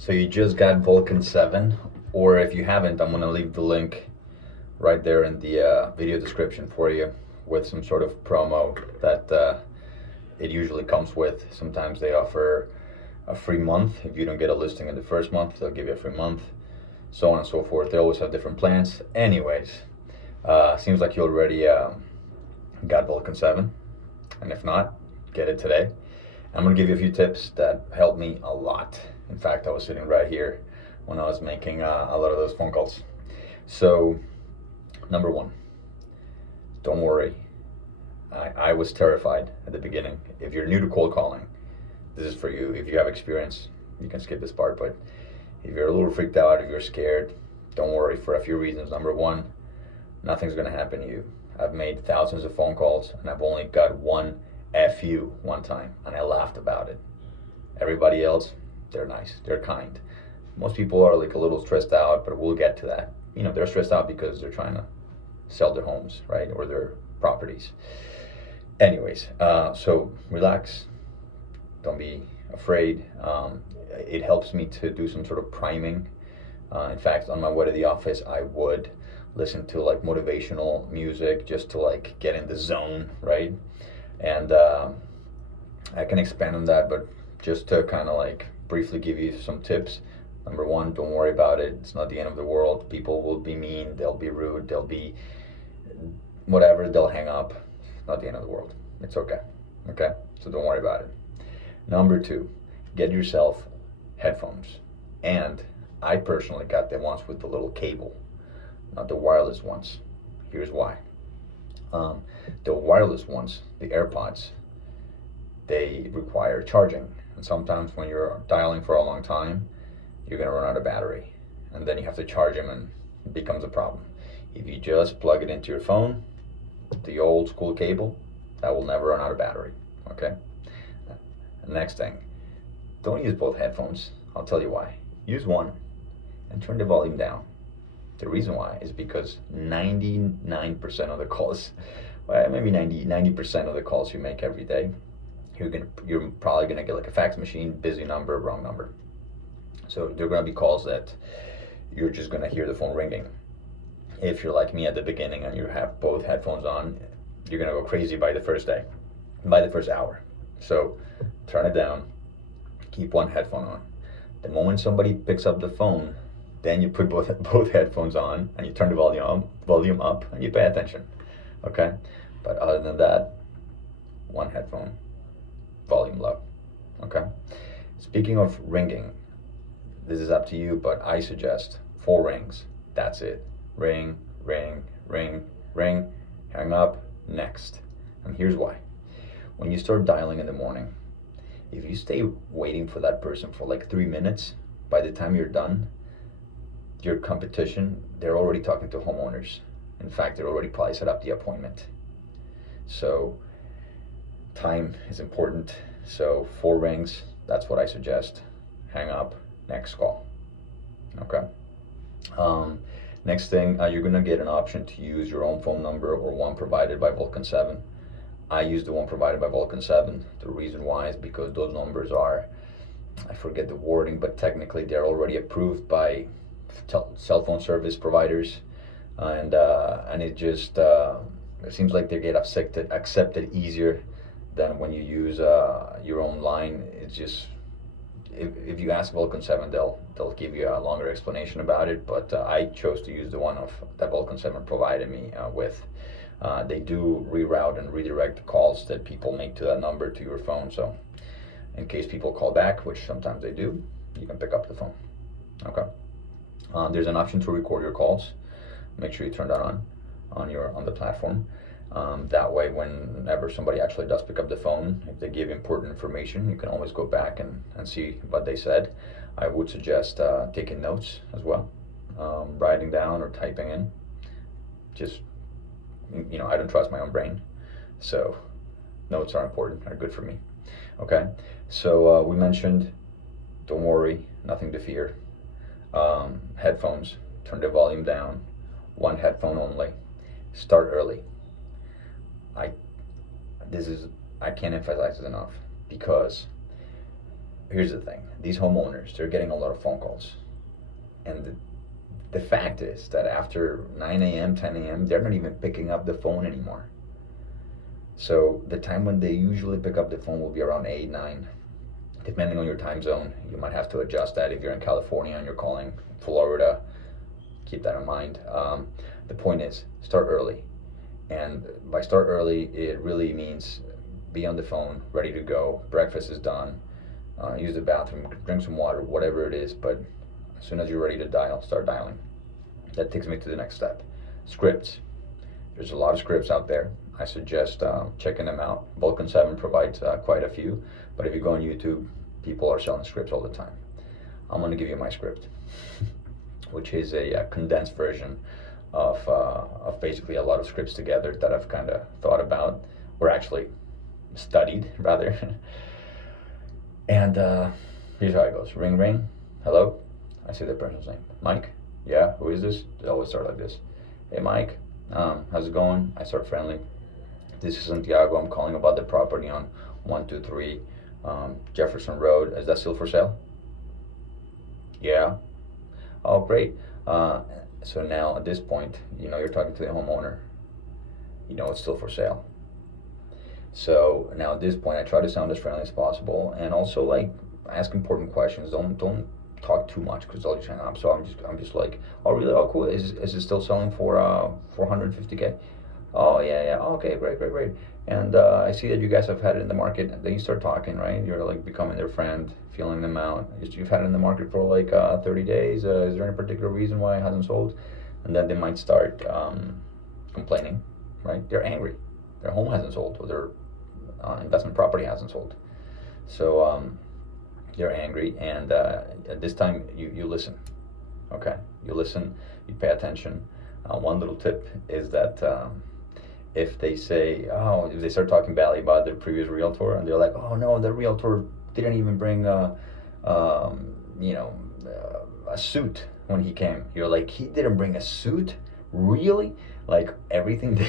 So you just got Vulcan 7, or if you haven't, I'm gonna leave the link right there in the video description for you with some sort of promo that it usually comes with. Sometimes they offer a free month. If you don't get a listing in the first month, they'll give you a free month, so on and so forth. They always have different plans. Anyways, seems like you already got Vulcan 7, and if not, get it today. I'm gonna give you a few tips that helped me a lot. In fact, I was sitting right here when I was making a lot of those phone calls. So, number one, don't worry. I was terrified at the beginning. If you're new to cold calling, this is for you. If you have experience, you can skip this part, but if you're a little freaked out, if you're scared, don't worry for a few reasons. Number one, nothing's gonna happen to you. I've made thousands of phone calls and I've only got one FU one time, and I laughed about it. Everybody else, they're nice, they're kind. Most people are like a little stressed out, but we'll get to that. You know, they're stressed out because they're trying to sell their homes, right, or their properties. Anyways, so relax, don't be afraid. It helps me to do some sort of priming. In fact, on my way to the office, I would listen to like motivational music just to like get in the zone, right? And I can expand on that, but just to kind of like briefly give you some tips. Number one, don't worry about it. It's not the end of the world. People will be mean, they'll be rude, they'll be whatever, they'll hang up. It's not the end of the world. It's okay. Okay? So don't worry about it. Number two, get yourself headphones. And I personally got the ones with the little cable, not the wireless ones. Here's why. The wireless ones, the AirPods, they require charging. And sometimes when you're dialing for a long time, you're gonna run out of battery. And then you have to charge them and it becomes a problem. If you just plug it into your phone, the old school cable, that will never run out of battery, okay? Next thing, don't use both headphones. I'll tell you why. Use one and turn the volume down. The reason why is because 99% of the calls, well, maybe 90% of the calls you make every day, you're probably gonna get like a fax machine, busy number, wrong number. So there are gonna be calls that you're just gonna hear the phone ringing. If you're like me at the beginning and you have both headphones on, you're gonna go crazy by the first day, by the first hour. So turn it down, keep one headphone on. The moment somebody picks up the phone, then you put both headphones on and you turn the volume up and you pay attention, okay? But other than that, one headphone, volume low, okay? Speaking of ringing, this is up to you, but I suggest 4 rings. That's it. Ring, ring, ring, ring, hang up, next. And here's why. When you start dialing in the morning, if you stay waiting for that person for like 3 minutes, by the time you're done, your competition, they're already talking to homeowners. In fact, they're already probably set up the appointment. So time is important. So 4 rings, that's what I suggest. Hang up, next call, okay? Next thing, you're gonna get an option to use your own phone number or one provided by Vulcan7. I use the one provided by Vulcan7. The reason why is because those numbers are, I forget the wording, but technically they're already approved by cell phone service providers, and it just it seems like they get accepted easier than when you use your own line. It's just if you ask Vulcan7, they'll give you a longer explanation about it. But I chose to use the one that Vulcan7 provided me with. They do reroute and redirect the calls that people make to that number to your phone. So in case people call back, which sometimes they do, you can pick up the phone. Okay. There's an option to record your calls. Make sure you turn that on the platform. That way, whenever somebody actually does pick up the phone, if they give important information, you can always go back and see what they said. I would suggest taking notes as well, writing down or typing in. Just, you know, I don't trust my own brain, so notes are important, are good for me. Okay, so we mentioned, don't worry, nothing to fear. Headphones, turn the volume down, one headphone only. Start early. I can't emphasize this enough, because here's the thing. These homeowners, they're getting a lot of phone calls. And the fact is that after 9 a.m., 10 a.m., they're not even picking up the phone anymore. So the time when they usually pick up the phone will be around 8, 9, depending on your time zone. You might have to adjust that if you're in California and you're calling Florida. Keep that in mind. The point is, start early. And by start early, it really means be on the phone, ready to go. Breakfast is done. Use the bathroom, drink some water, whatever it is. But as soon as you're ready to dial, start dialing. That takes me to the next step. Scripts. There's a lot of scripts out there. I suggest checking them out. Vulcan7 provides quite a few. But if you go on YouTube, people are selling scripts all the time. I'm going to give you my script, which is a condensed version of basically a lot of scripts together that I've kind of thought about, or actually studied, rather. And here's how it goes. Ring, ring. Hello? I say the person's name. Mike? Yeah, who is this? They always start like this. Hey, Mike. How's it going? I start friendly. This is Santiago. I'm calling about the property on 123 Jefferson Road. Is that still for sale? Yeah. Oh, great. So now at this point, you're talking to the homeowner. It's still for sale. So now at this point, I try to sound as friendly as possible, and also like ask important questions. Don't talk too much because they'll hang up. So I'm just like, oh really? Oh cool. Is it still selling for 450K? Oh yeah. Oh, okay, great. And I see that you guys have had it in the market. And then you start talking, right? You're like becoming their friend, feeling them out. You've had it in the market for like 30 days. Is there any particular reason why it hasn't sold? And then they might start complaining, right? They're angry. Their home hasn't sold, or their investment property hasn't sold. So they're angry, and at this time you listen. Okay, you listen. You pay attention. One little tip is that if they start talking badly about their previous realtor, and they're like, oh no, the realtor didn't even bring a suit when he came. You're like, he didn't bring a suit? Really? Like everything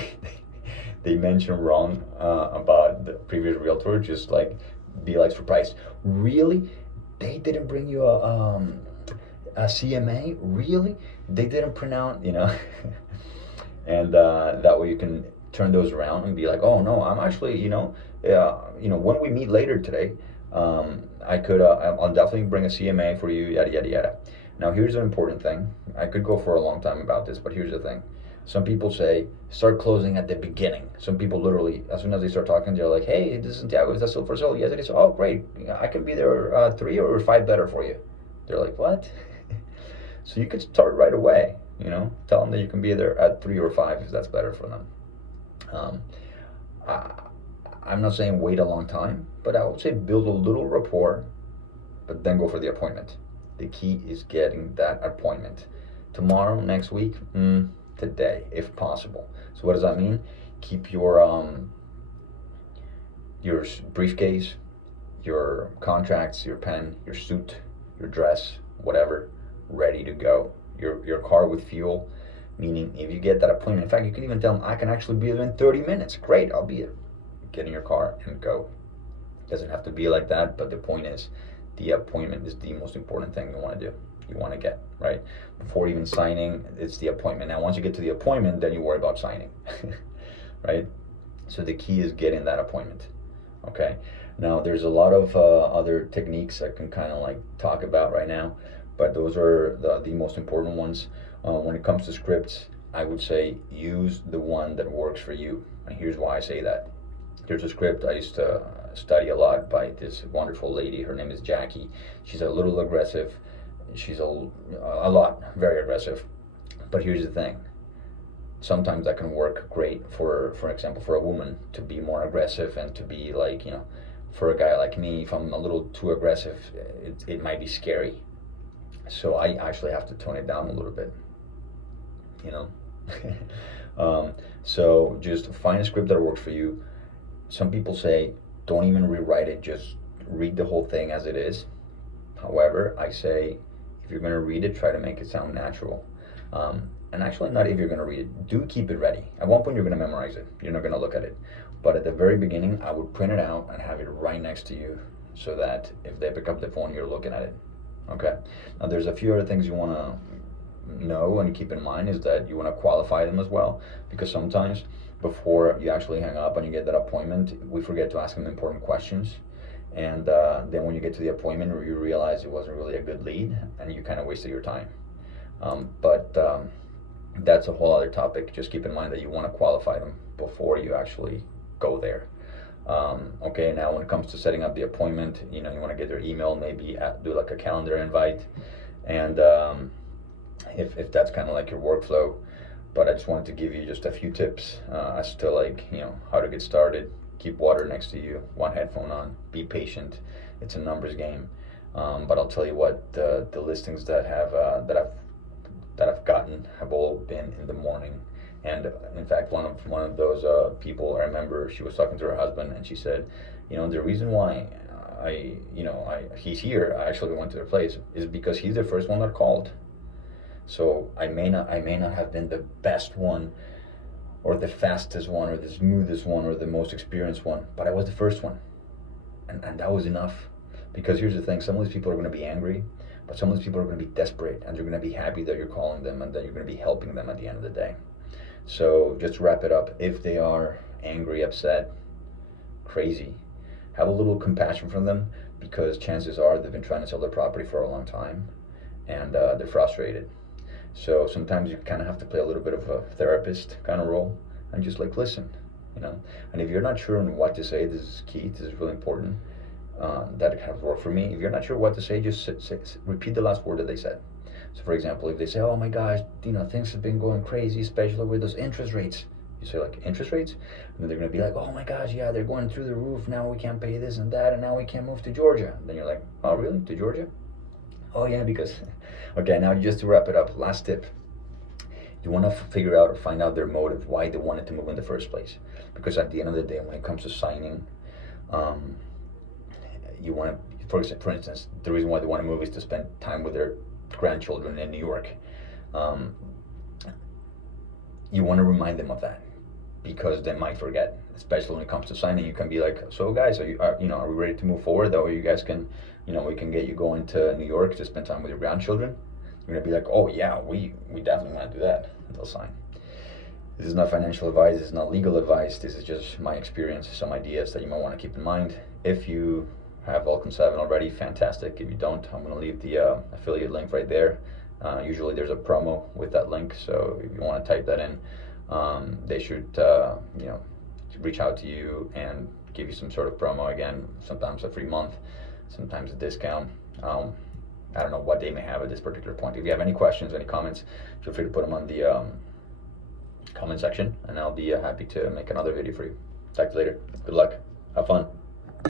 they mention wrong about the previous realtor, just like be like surprised. Really? They didn't bring you a CMA? Really? They didn't print out, and that way you can turn those around and be like, oh no, I'm actually, when we meet later today, I'll definitely bring a CMA for you, yada yada yada. Now here's an important thing. I could go for a long time about this, but here's the thing. Some people say, start closing at the beginning. Some people literally, as soon as they start talking, they're like, hey, this is Santiago, is that still for sale? Yes, it is. Oh, great. I can be there 3 or 5 better for you. They're like, what? So you could start right away, tell them that you can be there at 3 or 5 if that's better for them. I'm not saying wait a long time, but I would say build a little rapport, but then go for the appointment. The key is getting that appointment. Tomorrow, next week, today, if possible. So what does that mean? Keep your briefcase, your contracts, your pen, your suit, your dress, whatever, ready to go. Your car with fuel, meaning if you get that appointment, in fact, you can even tell them, I can actually be there in 30 minutes. Great, I'll be there. Get in your car and go. Doesn't have to be like that, but the point is, the appointment is the most important thing you want to do. You want to get, right? Before even signing, it's the appointment. Now, once you get to the appointment, then you worry about signing, right? So the key is getting that appointment, okay? Now, there's a lot of other techniques I can kind of like talk about right now, but those are the most important ones. When it comes to scripts, I would say use the one that works for you. And here's why I say that. There's a script I used to study a lot by this wonderful lady. Her name is Jackie. She's a little aggressive. She's a lot, very aggressive. But here's the thing. Sometimes that can work great for example, for a woman to be more aggressive and to be like, for a guy like me, if I'm a little too aggressive, it might be scary. So I actually have to tone it down a little bit, so just find a script that works for you. Some people say, don't even rewrite it, just read the whole thing as it is. However, I say, if you're going to read it, try to make it sound natural. And actually, not if you're going to read it, do keep it ready. At one point, you're going to memorize it. You're not going to look at it. But at the very beginning, I would print it out and have it right next to you so that if they pick up the phone, you're looking at it. Okay. Now there's a few other things you want to know and keep in mind is that you want to qualify them as well, because sometimes before you actually hang up and you get that appointment, we forget to ask them important questions. And then when you get to the appointment, you realize it wasn't really a good lead and you kind of wasted your time. But that's a whole other topic. Just keep in mind that you want to qualify them before you actually go there. Okay, now when it comes to setting up the appointment, you want to get their email, maybe do like a calendar invite, and if that's kind of like your workflow. But I just wanted to give you just a few tips as to how to get started. Keep water next to you, one headphone on, be patient. It's a numbers game. But I'll tell you what, the listings that I've gotten have all been in the morning. And in fact, one of those people, I remember she was talking to her husband, and she said, the reason why he's here, I actually went to their place, is because he's the first one that called. So I may not have been the best one, or the fastest one, or the smoothest one, or the most experienced one, but I was the first one, and that was enough. Because here's the thing: some of these people are going to be angry, but some of these people are going to be desperate, and they're going to be happy that you're calling them, and that you're going to be helping them at the end of the day. So just to wrap it up, if they are angry, upset, crazy, have a little compassion for them, because chances are they've been trying to sell their property for a long time, and they're frustrated. So sometimes you kind of have to play a little bit of a therapist kind of role and just listen, And if you're not sure on what to say, this is key, this is really important. That has worked for me. If you're not sure what to say, just repeat the last word that they said. So for example, if they say, oh my gosh, things have been going crazy, especially with those interest rates. You say like, interest rates? And then they're going to be like, oh my gosh, yeah, they're going through the roof. Now we can't pay this and that, and now we can't move to Georgia. And then you're like, oh really, to Georgia? Oh yeah, because, okay, now just to wrap it up, last tip. You want to figure out or find out their motive, why they wanted to move in the first place. Because at the end of the day, when it comes to signing, you want to, for instance, the reason why they want to move is to spend time with their grandchildren in New York. You want to remind them of that, because they might forget, especially when it comes to signing. You can be like, so guys, are we ready to move forward? That way you guys can, we can get you going to New York to spend time with your grandchildren. You're going to be like, oh yeah, we definitely want to do that. And they'll sign. This is not financial advice, this is not legal advice, this is just my experience, some ideas that you might want to keep in mind. If you have Vulcan7 already, fantastic. If you don't, I'm going to leave the affiliate link right there. Usually there's a promo with that link, so if you want to type that in, they should reach out to you and give you some sort of promo. Again, sometimes a free month, sometimes a discount. I don't know what they may have at this particular point. If you have any questions, any comments, feel free to put them on the comment section, and I'll be happy to make another video for you. Talk to you later. Good luck. Have fun.